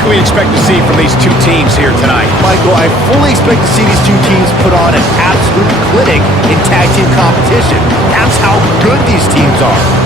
What can we expect to see from these two teams here tonight? Michael, I fully expect to see these two teams put on an absolute clinic in tag team competition. That's how good these teams are.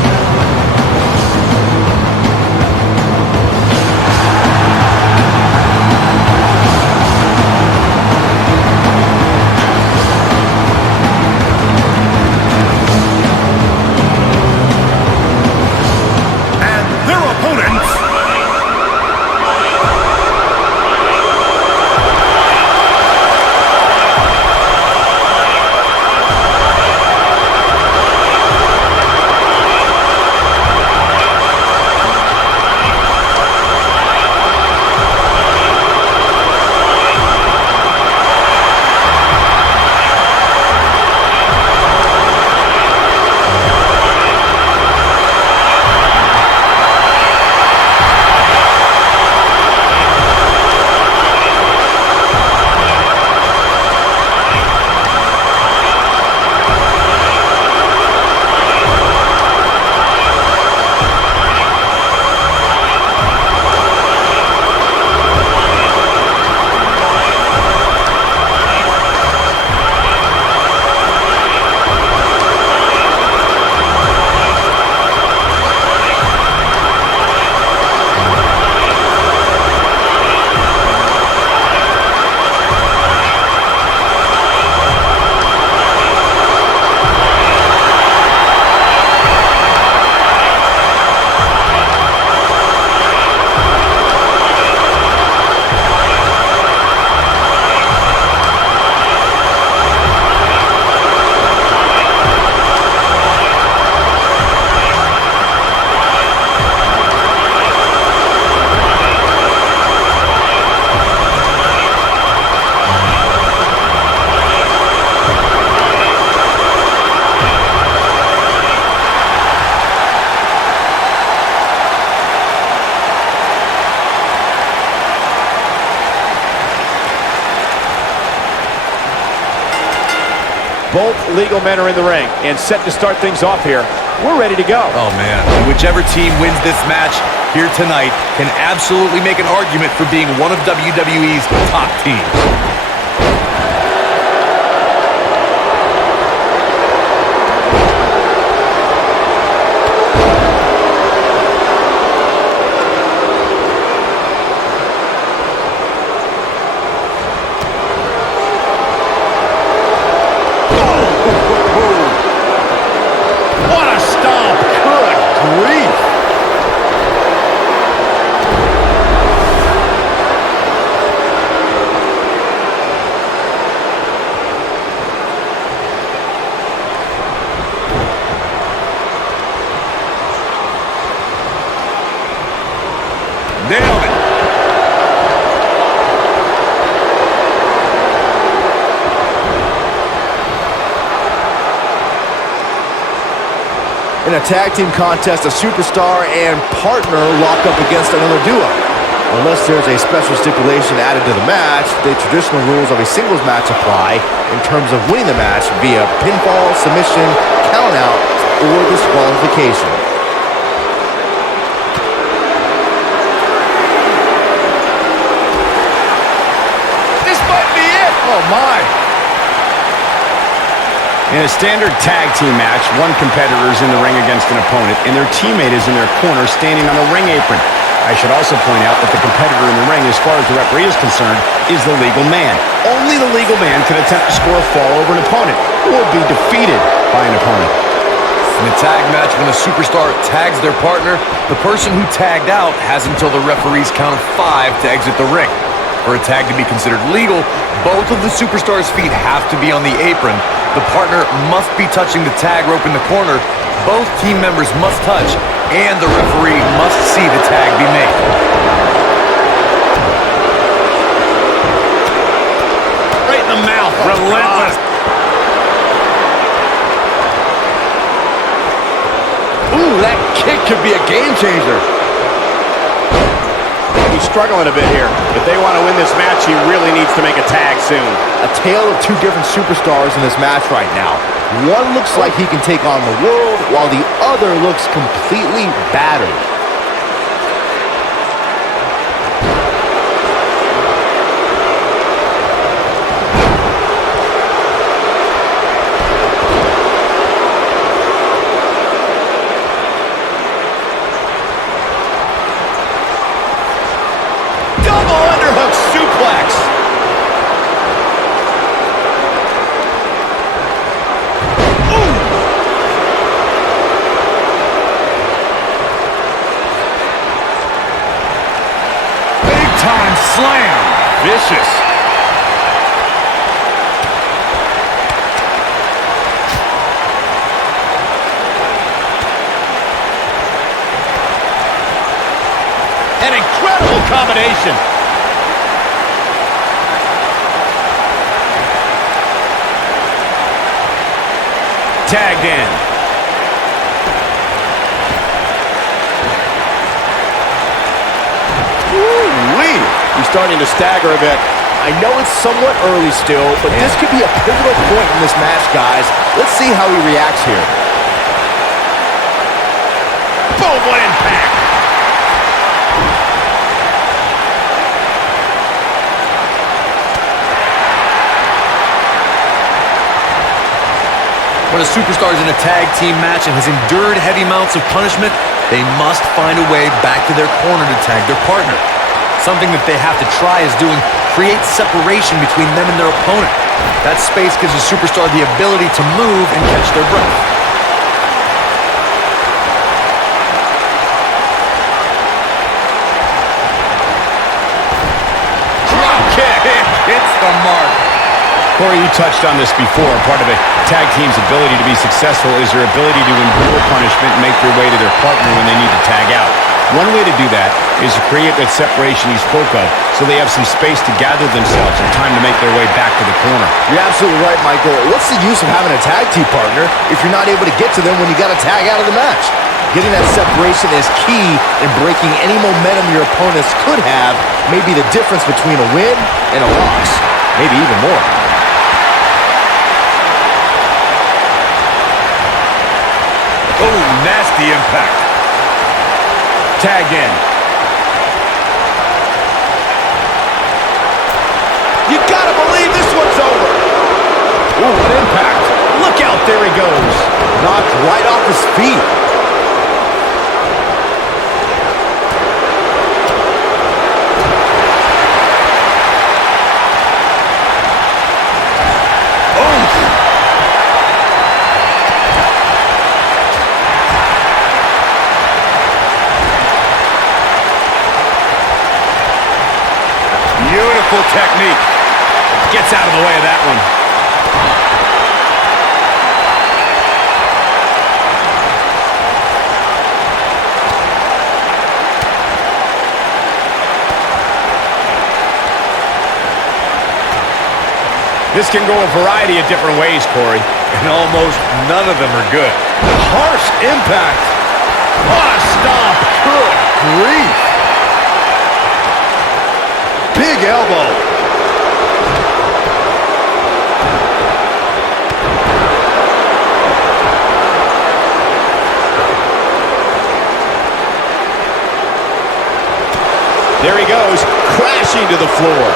Both legal men are in the ring and set to start things off here. We're ready to go. Oh, man. Whichever team wins this match here tonight can absolutely make an argument for being one of WWE's top teams. Nailed it. In a tag team contest, a superstar and partner lock up against another duo. Unless there's a special stipulation added to the match, the traditional rules of a singles match apply in terms of winning the match via pinfall, submission, countout, or disqualification. Oh, my. In a standard tag team match, one competitor is in the ring against an opponent, and their teammate is in their corner standing on the ring apron. I should also point out that the competitor in the ring, as far as the referee is concerned, is the legal man. Only the legal man can attempt to score a fall over an opponent or be defeated by an opponent. In a tag match, when a superstar tags their partner, the person who tagged out has until the referee's count of 5 to exit the ring. For a tag to be considered legal, both of the superstars' feet have to be on the apron. The partner must be touching the tag rope in the corner. Both team members must touch, and the referee must see the tag be made. Right in the mouth. Relentless. Ooh, that kick could be a game changer. He's struggling a bit here. If they want to win this match, he really needs to make a tag soon. A tale of two different superstars in this match right now. One looks like he can take on the world, while the other looks completely battered. slam. Vicious. An incredible combination. Tagged in. Woo-wee. He's starting to stagger a bit. I know it's somewhat early still, but this could be a pivotal point in this match, guys. Let's see how he reacts here. Boom, what impact. When a superstar is in a tag team match and has endured heavy amounts of punishment, they must find a way back to their corner to tag their partner. Something that they have to try is doing create separation between them and their opponent. That space gives a superstar the ability to move and catch their breath. Drop kick. Hits the mark. Corey, you touched on this before. Part of a tag team's ability to be successful is their ability to endure punishment and make their way to their partner when they need to tag out. One way to do that is to create that separation he spoke of so they have some space to gather themselves and time to make their way back to the corner. You're absolutely right, Michael. What's the use of having a tag team partner if you're not able to get to them when you got to tag out of the match? Getting that separation is key in breaking any momentum your opponents could have, may be the difference between a win and a loss, maybe even more. Oh, nasty impact. Tagged in. You gotta believe this one's over. Ooh, what impact. Look out, there he goes. Knocked right off his feet. Beautiful technique. Gets out of the way of that one. This can go a variety of different ways, Corey. And almost none of them are good. Harsh impact. What a stomp. Good grief. Big elbow. There he goes, crashing to the floor.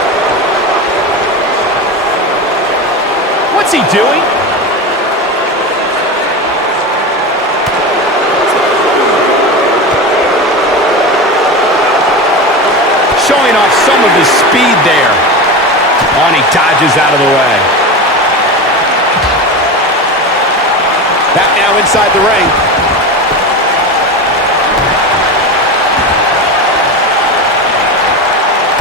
What's he doing? Showing off some of his speed there. Oh, and he dodges out of the way. Back now inside the ring.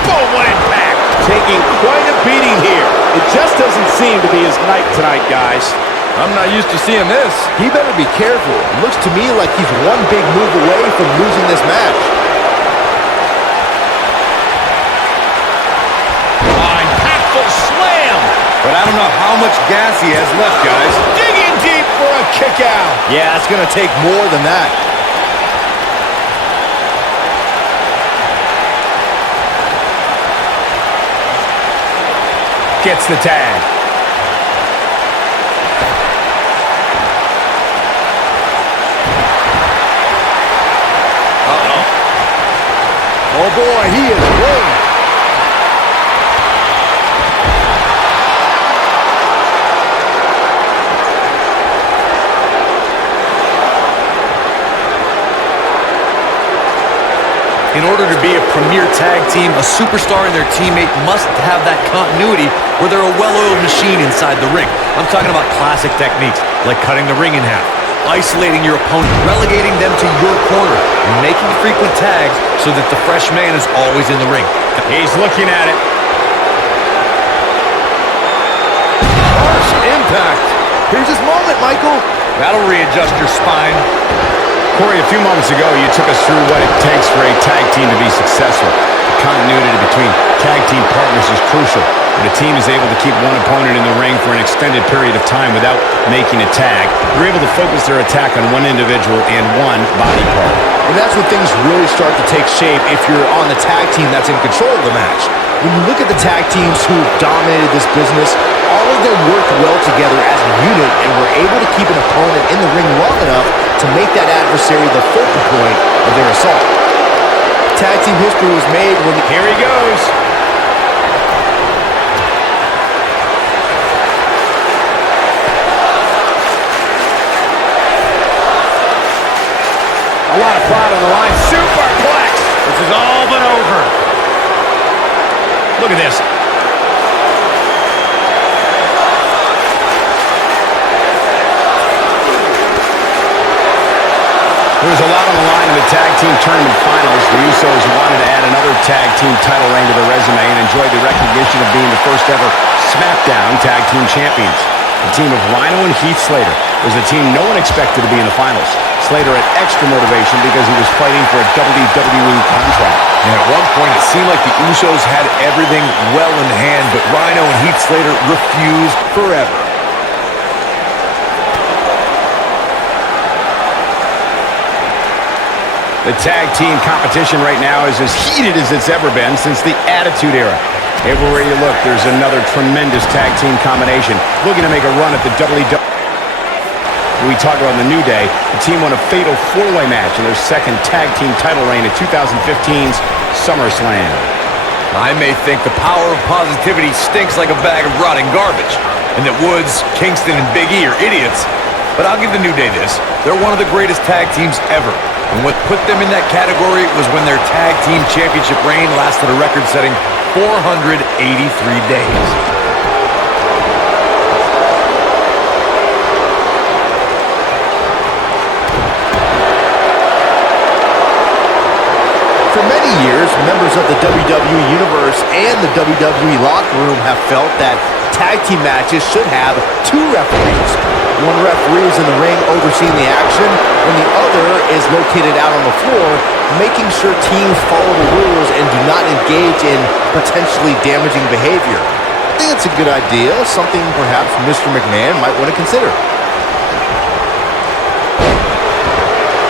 Boom, what impact. Taking quite a beating here. It just doesn't seem to be his night tonight, guys. I'm not used to seeing this. He better be careful. It looks to me like he's one big move away from losing this match. But I don't know how much gas he has left, guys. Digging deep for a kick out. Yeah, it's going to take more than that. Gets the tag. Uh-oh. Oh boy, he is rolling. In order to be a premier tag team, a superstar and their teammate must have that continuity where they're a well-oiled machine inside the ring. I'm talking about classic techniques, like cutting the ring in half, isolating your opponent, relegating them to your corner, and making frequent tags so that the fresh man is always in the ring. He's looking at it. Harsh impact. Here's his moment, Michael. That'll readjust your spine. Corey, a few moments ago, you took us through what it takes for a tag team to be successful. The continuity between tag team partners is crucial. When a team is able to keep one opponent in the ring for an extended period of time without making a tag, they're able to focus their attack on one individual and one body part. And that's when things really start to take shape if you're on the tag team that's in control of the match. When you look at the tag teams who dominated this business, all of them worked well together as a unit and were able to keep an opponent in the ring long enough to make that adversary the focal point of their assault. Tag team history was made when... Here he goes. A lot of pride on the line. Superplex. This is all but over. Look at this. There was a lot on the line in the tag team tournament finals. The Usos wanted to add another tag team title reign to their resume and enjoyed the recognition of being the first ever SmackDown tag team champions. The team of Rhino and Heath Slater was the team no one expected to be in the finals. Slater had extra motivation because he was fighting for a WWE contract. And at one point, it seemed like the Usos had everything well in hand, but Rhino and Heath Slater refused forever. The tag team competition right now is as heated as it's ever been since the Attitude Era. Everywhere you look, there's another tremendous tag team combination looking to make a run at the WWE. We talk about the New Day. The team won a fatal four-way match in their second tag team title reign at 2015's SummerSlam. I may think the power of positivity stinks like a bag of rotting garbage, and that Woods, Kingston, and Big E are idiots, but I'll give the New Day this. They're one of the greatest tag teams ever. And what put them in that category was when their tag team championship reign lasted a record-setting 483 days. For many years, members of the WWE Universe and the WWE locker room have felt that tag team matches should have two referees. One referee is in the ring overseeing the action, and the other is located out on the floor, making sure teams follow the rules and do not engage in potentially damaging behavior. I think it's a good idea, something perhaps Mr. McMahon might want to consider.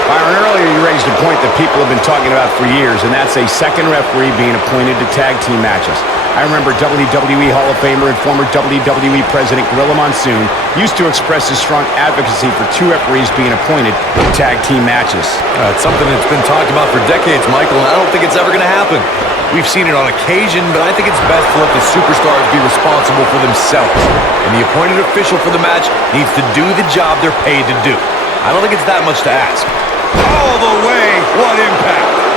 Byron, earlier you raised a point that people have been talking about for years, and that's a second referee being appointed to tag team matches. I remember WWE Hall of Famer and former WWE President Gorilla Monsoon used to express his strong advocacy for two referees being appointed to tag team matches. It's something that's been talked about for decades, Michael, and I don't think it's ever going to happen. We've seen it on occasion, but I think it's best to let the superstars be responsible for themselves. And the appointed official for the match needs to do the job they're paid to do. I don't think it's that much to ask. All the way, what impact!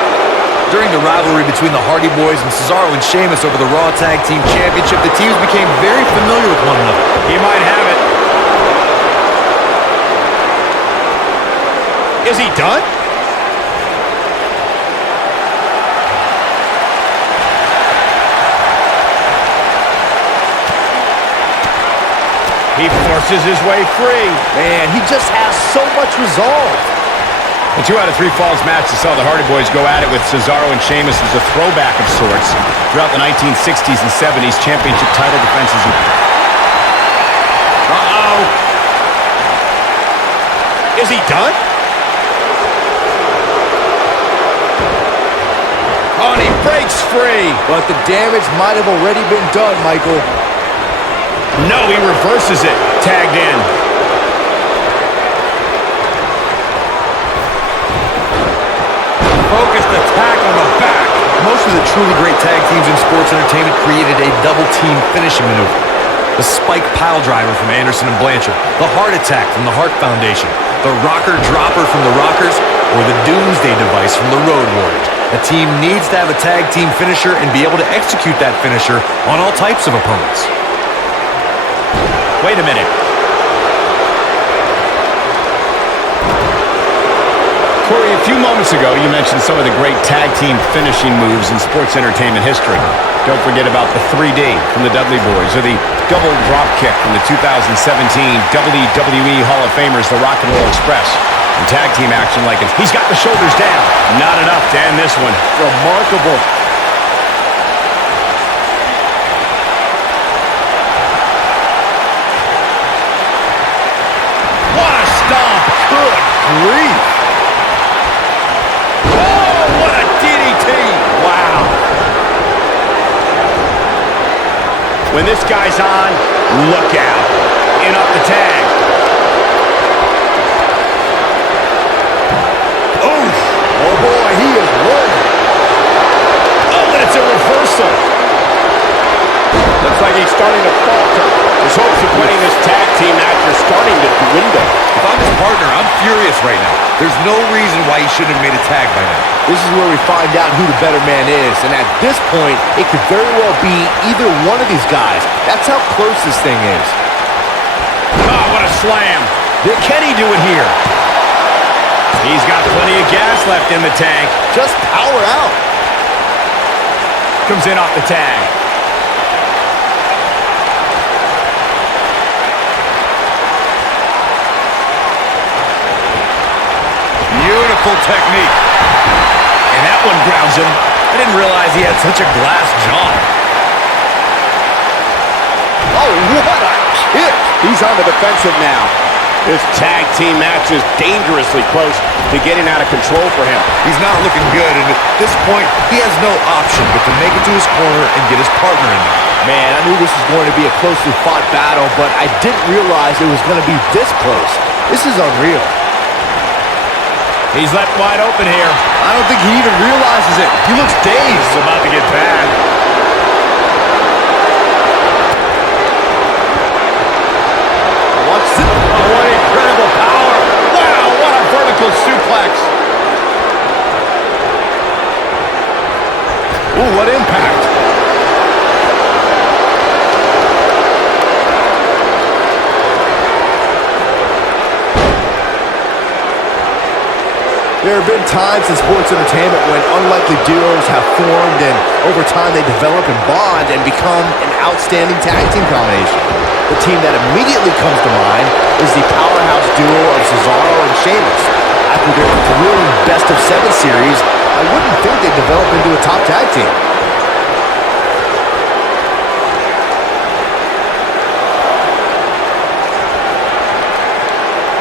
During the rivalry between the Hardy Boys and Cesaro and Sheamus over the Raw Tag Team Championship, the teams became very familiar with one another. He might have it. Is he done? He forces his way free. Man, he just has so much resolve. The 2 out of 3 falls match that saw the Hardy Boys go at it with Cesaro and Sheamus as a throwback of sorts throughout the 1960s and 70s championship title defenses. Uh-oh. Is he done? Oh, and he breaks free. But the damage might have already been done, Michael. No, he reverses it. Tagged in. Focused attack on the back. Most of the truly great tag teams in sports entertainment created a double-team finishing maneuver. The spike pile driver from Anderson and Blanchard, the heart attack from the Hart Foundation, the rocker dropper from the Rockers, or the Doomsday device from the Road Warriors. A team needs to have a tag team finisher and be able to execute that finisher on all types of opponents. Wait a minute. A few moments ago, you mentioned some of the great tag team finishing moves in sports entertainment history. Don't forget about the 3D from the Dudley Boys or the double drop kick from the 2017 WWE Hall of Famers, the Rock and Roll Express. And tag team action like it. He's got the shoulders down. Not enough to end this one. Remarkable. What a stomp. Good grief. Oh, what a DDT. Wow. When this guy's on, look out. In up the tag. Oh boy, he is rolling. Oh, and it's a reversal. Looks like he's starting to falter. His hopes of winning this tag team match are starting to dwindle. If I'm his partner, I'm furious right now. There's no reason why he shouldn't have made a tag by now. This is where we find out who the better man is. And at this point, it could very well be either one of these guys. That's how close this thing is. Oh, what a slam. Can he do it here? He's got plenty of gas left in the tank. Just power out. Comes in off the tag. Beautiful technique. And that one grounds him. I didn't realize he had such a glass jaw. Oh, what a kick. He's on the defensive now. This tag team match is dangerously close to getting out of control for him. He's not looking good, and at this point, he has no option but to make it to his corner and get his partner in there. Man, I knew this was going to be a closely fought battle, but I didn't realize it was going to be this close. This is unreal. He's left wide open here. I don't think he even realizes it. He looks dazed. It's about to get bad. Watch this. Oh, what incredible power. Wow, what a vertical suplex. Ooh, what impact. There have been times in sports entertainment when unlikely duos have formed and over time they develop and bond and become an outstanding tag team combination. The team that immediately comes to mind is the powerhouse duo of Cesaro and Sheamus. After their thrilling best-of-7 series, I wouldn't think they'd develop into a top tag team.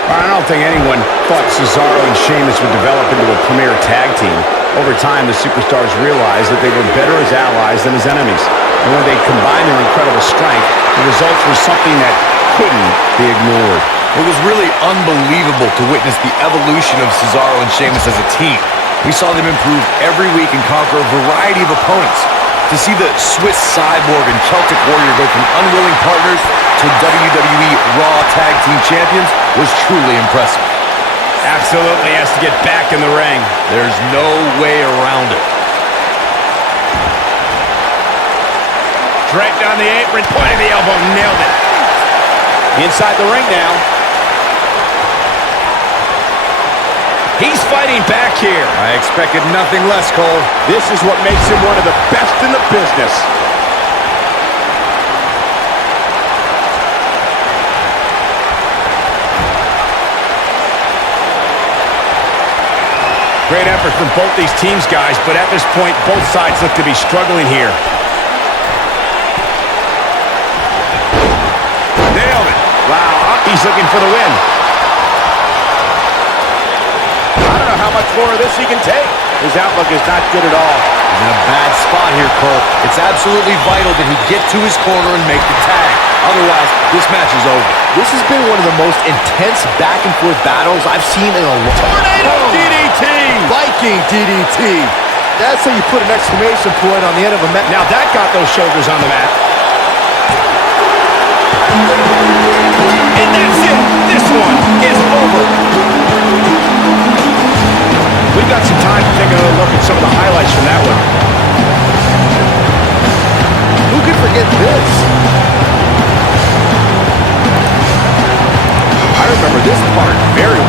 I don't think anyone thought Cesaro and Sheamus would develop into a premier tag team. Over time, the superstars realized that they were better as allies than as enemies. And when they combined their incredible strength, the results were something that couldn't be ignored. It was really unbelievable to witness the evolution of Cesaro and Sheamus as a team. We saw them improve every week and conquer a variety of opponents. To see the Swiss Cyborg and Celtic Warrior go from unwilling partners to WWE Raw Tag Team Champions was truly impressive. Absolutely has to get back in the ring. There's no way around it. Draped on the apron, pointing the elbow, nailed it. Inside the ring now. He's fighting back here. I expected nothing less, Cole. This is what makes him one of the best in the business. Great effort from both these teams, guys, but at this point, both sides look to be struggling here. Nailed it. Wow, he's looking for the win. I don't know how much more of this he can take. His outlook is not good at all. He's in a bad spot here, Cole. It's absolutely vital that he get to his corner and make the tag. Otherwise, this match is over. This has been one of the most intense back-and-forth battles I've seen in a long time. Tornado DDT! Viking DDT. That's how you put an exclamation point on the end of a match. Now that got those shoulders on the mat. And that's it. This one is over. We've got some time to take a look at some of the highlights from that one. Who could forget this? I remember this part very well.